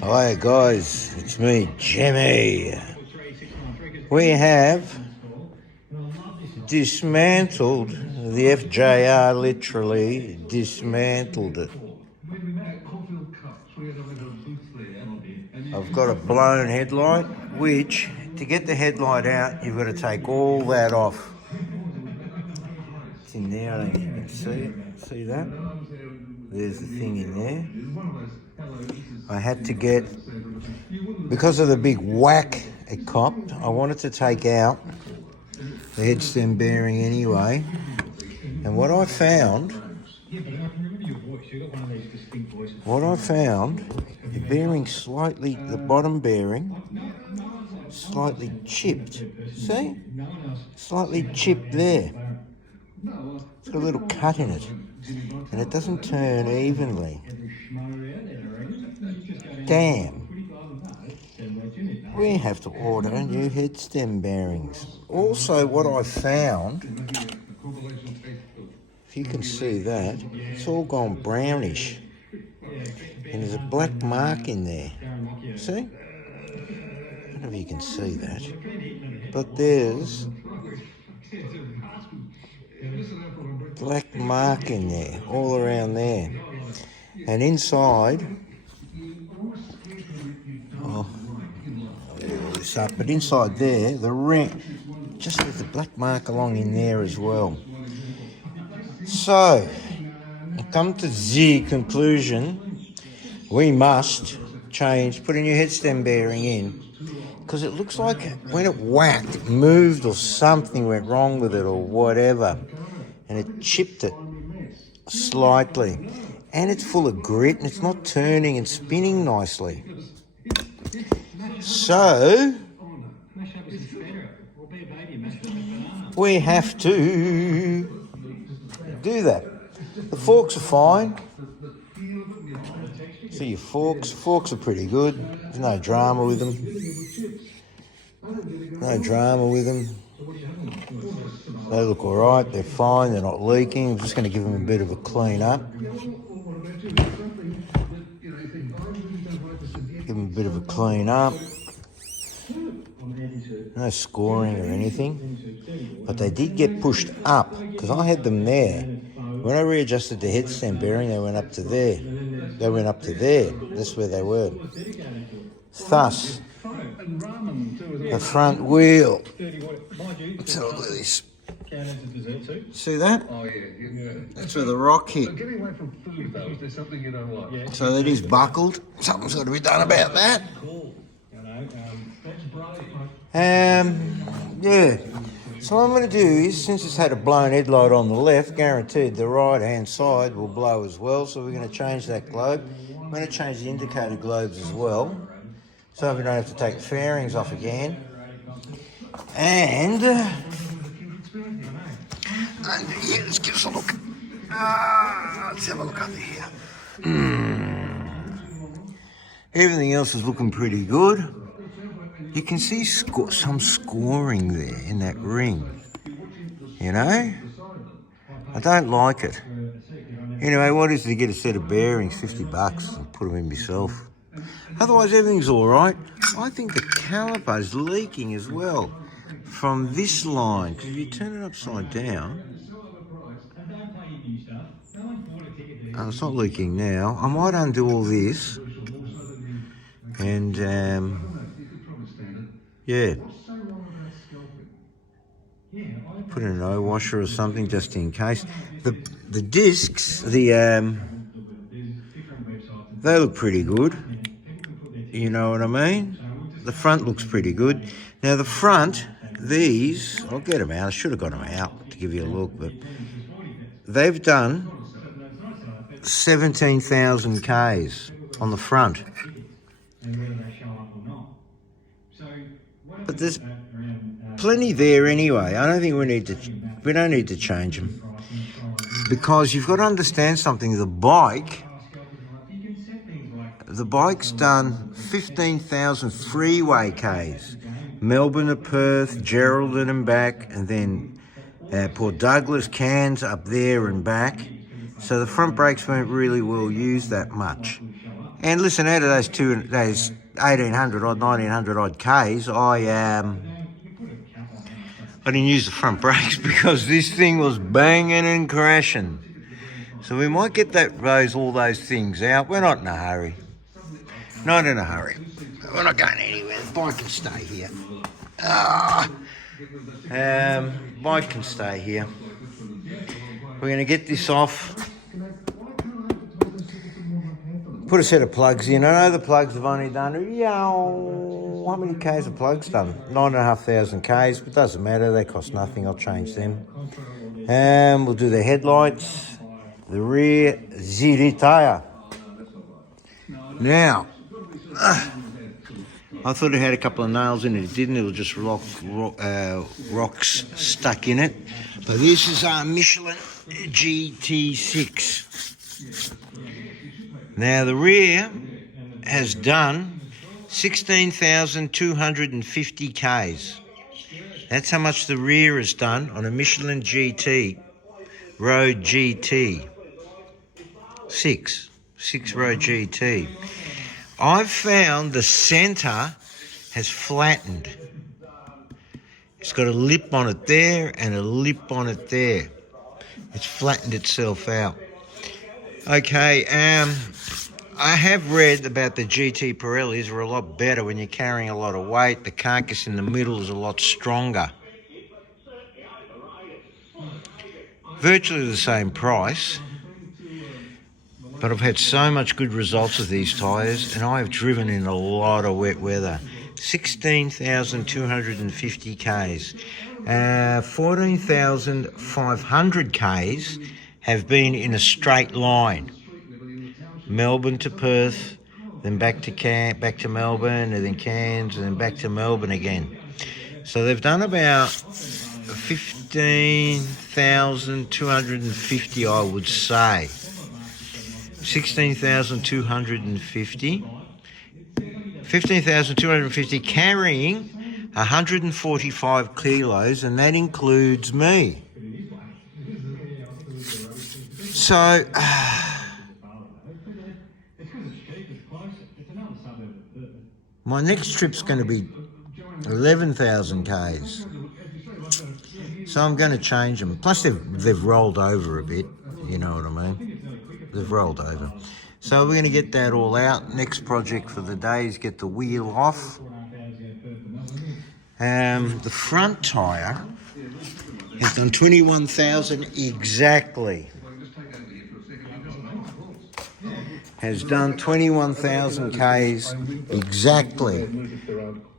Hi guys, it's me, Jimmy. We have dismantled the FJR, literally dismantled it. I've got a blown headlight, which to get the headlight out, you've got to take all that off. It's in there, I don't think you can see it. See that? There's the thing in there. I had to get, because of the big whack it copped, I wanted to take out the head stem bearing anyway. And what I found, the bearing slightly, the bottom bearing, slightly chipped. See? Slightly chipped there. It's got a little cut in it. And it doesn't turn evenly. Damn. We have to order new head stem bearings. Also, what I found, if you can see that, it's all gone brownish. And there's a black mark in there. See? I don't know if you can see that. But there's black mark in there, all around there. And inside, I'll do all this up, but inside there, the ring, just there's a black mark along in there as well. So, I come to the conclusion, we must change, put a new head stem bearing in, because it looks like when it whacked, it moved or something went wrong with it or whatever, and it chipped it slightly. And it's full of grit and it's not turning and spinning nicely. So, we have to do that. The forks are fine. See your forks. Forks are pretty good. There's no drama with them. They look all right. They're fine. They're not leaking. I'm just going to give them a bit of a clean up. Give them a bit of a clean up. No scoring or anything. But they did get pushed up because I had them there. When I readjusted the head stem bearing, they went up to there. That's where they were. Thus, the front wheel. So look at this. See that? That's where the rock hit. So that is buckled. Something's got to be done about that. Yeah. So what I'm going to do is, since it's had a blown headlight on the left, guaranteed the right-hand side will blow as well. So we're going to change that globe. I'm going to change the indicator globes as well, so we don't have to take the fairings off again. And yeah, let's give us a look. Let's have a look under here. Everything else is looking pretty good. You can see some scoring there in that ring. You know? I don't like it. Anyway, what is to get a set of bearings? $50 and put them in myself. Otherwise, everything's all right. I think the caliper's leaking as well from this line. Because if you turn it upside down, it's not leaking now. I might undo all this and yeah, put in an O washer or something just in case. The discs, they look pretty good. You know what I mean? The front looks pretty good. Now the front, these, I'll get them out. I should have got them out to give you a look, but they've done 17,000 Ks on the front. But there's plenty there anyway. I don't think we don't need to change them. Because you've got to understand something, the bike's done 15,000 freeway Ks. Melbourne to Perth, Geraldton and back, and then Port Douglas, Cairns up there and back. So the front brakes weren't really well used that much. And listen, out of those 1800 odd, 1900 odd Ks, I didn't use the front brakes because this thing was banging and crashing. So we might get all those things out. We're not in a hurry. Not in a hurry. We're not going anywhere. The bike can stay here. Bike can stay here. We're going to get this off. Put a set of plugs in. I know the plugs have only done, how many Ks have plugs done? 9,500 Ks, but it doesn't matter. They cost nothing. I'll change them. We'll do the headlights, the rear zero tire. Now, I thought it had a couple of nails in it. It didn't. It was just rocks stuck in it. But this is our Michelin GT6. Now, the rear has done 16,250 Ks. That's how much the rear has done on a Michelin GT, Road GT. 6 Road GT. I've found the centre has flattened. It's got a lip on it there and a lip on it there. It's flattened itself out. Okay, I have read about the GT Pirellis are a lot better when you're carrying a lot of weight. The carcass in the middle is a lot stronger. Virtually the same price. But I've had so much good results with these tyres, and I've driven in a lot of wet weather. 16,250 Ks. 14,500 Ks have been in a straight line. Melbourne to Perth, then back to Melbourne, and then Cairns, and then back to Melbourne again. So they've done about 15,250, I would say. 16,250. 15,250 carrying 145 kilos, and that includes me. So, my next trip's going to be 11,000 Ks. So I'm going to change them. Plus they've rolled over a bit, you know what I mean? They've rolled over. So we're going to get that all out. Next project for the day is get the wheel off. The front tyre has done 21,000 exactly. Has done 21,000 Ks exactly.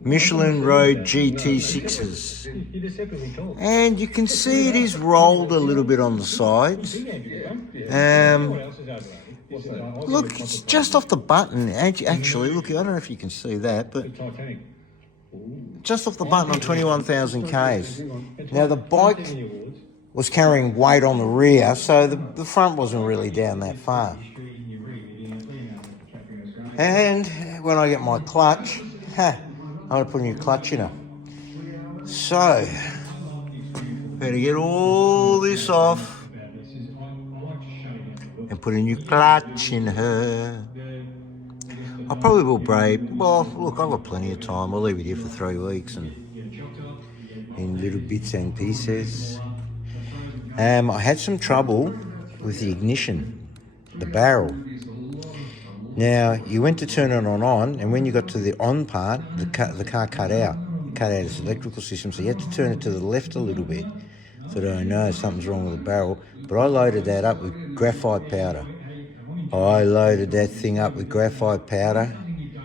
Michelin Road GT6s. And you can see it is rolled a little bit on the sides. Look, it's just off the button. Actually, look, I don't know if you can see that, but just off the button on 21,000 Ks. Now, the bike was carrying weight on the rear, so the front wasn't really down that far. And when I get my clutch, I'm going to put a new clutch in her. So, better get all this off and put a new clutch in her. I probably will brake. Well, look, I've got plenty of time. I'll leave it here for 3 weeks and in little bits and pieces. I had some trouble with the ignition, the barrel. Now, you went to turn it on, and when you got to the on part, the car cut out its electrical system, so you had to turn it to the left a little bit. So that I know something's wrong with the barrel. But I loaded that up with graphite powder.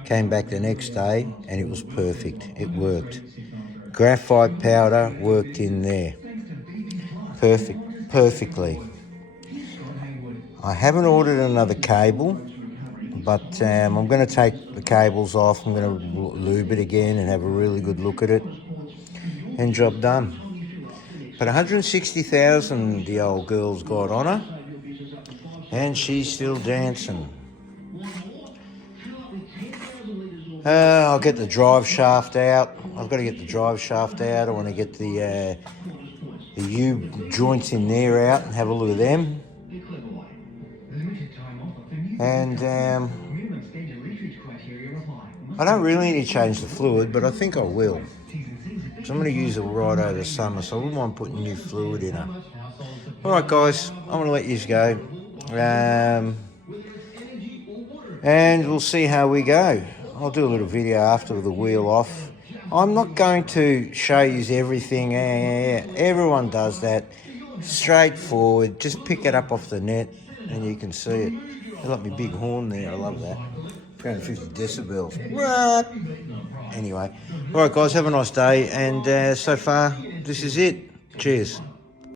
Came back the next day, and it was perfect. It worked. Graphite powder worked in there. Perfectly. I haven't ordered another cable. But I'm going to take the cables off. I'm going to lube it again and have a really good look at it. And job done. But 160,000 the old girl's got on her. And she's still dancing. I'll get the drive shaft out. I've got to get the drive shaft out. I want to get the U joints in there out and have a look at them. And I don't really need to change the fluid, but I think I will. So I'm going to use it right over the summer, so I wouldn't mind putting new fluid in her. Alright guys, I'm going to let you go. And we'll see how we go. I'll do a little video after with the wheel off. I'm not going to show you everything. Everyone does that. Straightforward. Just pick it up off the net and you can see it. I like my big horn there. I love that. 350 decibels. What? Anyway. Alright guys, have a nice day. And so far, this is it. Cheers.